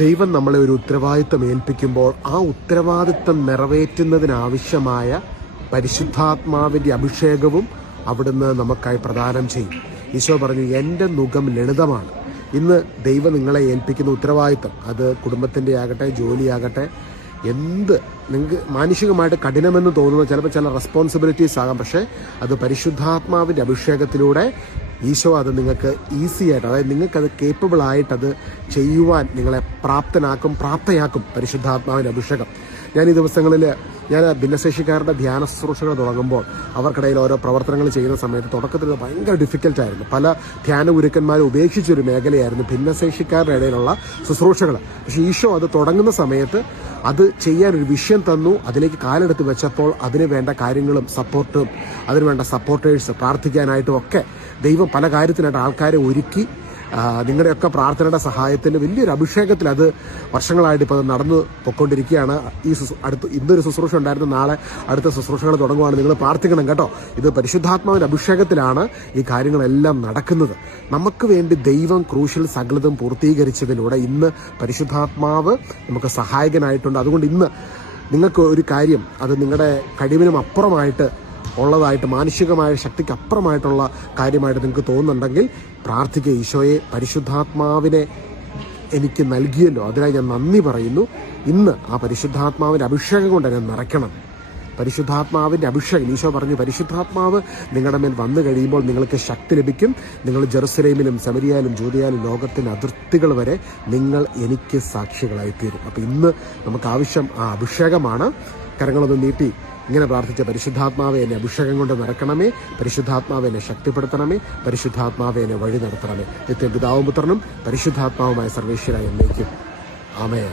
ദൈവം നമ്മളെ ഒരു ഉത്തരവാദിത്തം ഏൽപ്പിക്കുമ്പോൾ ആ ഉത്തരവാദിത്തം നിറവേറ്റുന്നതിനാവശ്യമായ പരിശുദ്ധാത്മാവിന്റെ അഭിഷേകവും അവിടുന്ന് നമുക്കായി പ്രദാനം ചെയ്യും. ഈശോ പറഞ്ഞു എന്റെ മുഖം ലളിതമാണ്. ഇന്ന് ദൈവം നിങ്ങളെ ഏൽപ്പിക്കുന്ന ഉത്തരവാദിത്തം അത് കുടുംബത്തിന്റെ ആകട്ടെ ജോലിയാകട്ടെ എന്ത് നിങ്ങൾക്ക് മാനുഷികമായിട്ട് കഠിനമെന്ന് തോന്നുന്ന ചിലപ്പോൾ ചില റെസ്പോൺസിബിലിറ്റീസ് ആകാം. പക്ഷേ അത് പരിശുദ്ധാത്മാവിന്റെ അഭിഷേകത്തിലൂടെ ഈശോ അത് നിങ്ങൾക്ക് ഈസി ആയിട്ട് അതായത് നിങ്ങൾക്കത് കേപ്പബിൾ ആയിട്ട് അത് ചെയ്യുവാൻ നിങ്ങളെ പ്രാപ്തനാക്കും പ്രാപ്തയാക്കും പരിശുദ്ധാത്മാവിന്റെ അഭിഷേകം. ഞാൻ ഈ ദിവസങ്ങളിൽ ഞാൻ ഭിന്നശേഷിക്കാരുടെ ധ്യാന ശുശ്രൂഷകൾ തുടങ്ങുമ്പോൾ അവർക്കിടയിൽ ഓരോ പ്രവർത്തനങ്ങൾ ചെയ്യുന്ന സമയത്ത് തുടക്കത്തിൽ ഭയങ്കര ഡിഫിക്കൽട്ടായിരുന്നു പല ധ്യാന ഗുരുക്കന്മാരെ ഉപേക്ഷിച്ചൊരു മേഖലയായിരുന്നു ഭിന്നശേഷിക്കാരുടെ ഇടയിലുള്ള ശുശ്രൂഷകൾ. പക്ഷേ ഈശോ അത് തുടങ്ങുന്ന സമയത്ത് അത് ചെയ്യാൻ ഒരു വിഷയം തന്നു. അതിലേക്ക് കാലെടുത്ത് വെച്ചപ്പോൾ അതിന് വേണ്ട കാര്യങ്ങളും സപ്പോർട്ടും അതിന് വേണ്ട സപ്പോർട്ടേഴ്സ് പ്രാർത്ഥിക്കാനായിട്ടും ഒക്കെ ദൈവം പല കാര്യത്തിനായിട്ട് ആൾക്കാരെ ഒരുക്കി നിങ്ങളുടെയൊക്കെ പ്രാർത്ഥനയുടെ സഹായത്തിൽ വലിയൊരു അഭിഷേകത്തിൽ അത് വർഷങ്ങളായിട്ട് ഇപ്പോൾ നടന്നു പൊയ്ക്കൊണ്ടിരിക്കുകയാണ് ഈ അടുത്ത് ഇന്നൊരു ശുശ്രൂഷ ഉണ്ടായിരുന്നു. നാളെ അടുത്ത ശുശ്രൂഷകൾ തുടങ്ങുവാണ്. നിങ്ങൾ പ്രാർത്ഥിക്കണം കേട്ടോ. ഇത് പരിശുദ്ധാത്മാവിന്റെ അഭിഷേകത്തിലാണ് ഈ കാര്യങ്ങളെല്ലാം നടക്കുന്നത്. നമുക്ക് വേണ്ടി ദൈവം ക്രൂശിൽ സകലതും പൂർത്തീകരിച്ചതിലൂടെ ഇന്ന് പരിശുദ്ധാത്മാവ് നമുക്ക് സഹായകനായിട്ടുണ്ട്. അതുകൊണ്ട് ഇന്ന് നിങ്ങൾക്ക് ഒരു കാര്യം അത് നിങ്ങളുടെ കഴിവിനും അപ്പുറമായിട്ട് ഉള്ളതായിട്ട് മാനുഷികമായ ശക്തിക്ക് അപ്പുറമായിട്ടുള്ള കാര്യമായിട്ട് നിങ്ങൾക്ക് തോന്നുന്നുണ്ടെങ്കിൽ പ്രാർത്ഥിക്കുക ഈശോയെ പരിശുദ്ധാത്മാവിനെ എനിക്ക് നൽകിയല്ലോ. അതിനായി ഞാൻ നന്ദി പറയുന്നു. ഇന്ന് ആ പരിശുദ്ധാത്മാവിന്റെ അഭിഷേകം കൊണ്ട് എന്നെ നിറയ്ക്കണം. പരിശുദ്ധാത്മാവിന്റെ അഭിഷേകം. ഈശോ പറഞ്ഞു പരിശുദ്ധാത്മാവ് നിങ്ങളുടെ മേൽ വന്നു കഴിയുമ്പോൾ നിങ്ങൾക്ക് ശക്തി ലഭിക്കും. നിങ്ങൾ ജെറുസലേമിലും സമരിയാലും ജൂതിയാലും ലോകത്തിന്റെ അതിർത്തികൾ വരെ നിങ്ങൾ എനിക്ക് സാക്ഷികളായി തീരും അപ്പം ഇന്ന് നമുക്ക് ആവശ്യം ആ അഭിഷേകമാണ്. കരങ്ങളൊന്ന് നീട്ടി ഇങ്ങനെ പ്രാർത്ഥിച്ച പരിശുദ്ധാത്മാവെ എന്നെ അഭിഷേകം കൊണ്ട് നിറക്കണമേ പരിശുദ്ധാത്മാവെ എന്നെ ശക്തിപ്പെടുത്തണമേ. പരിശുദ്ധാത്മാവെ എന്നെ വഴി നടത്തണമേ. നിത്യം പിതാവും പുത്രനും പരിശുദ്ധാത്മാവുമായ സർവേശ്വരായ എന്നേക്കും. ആമേ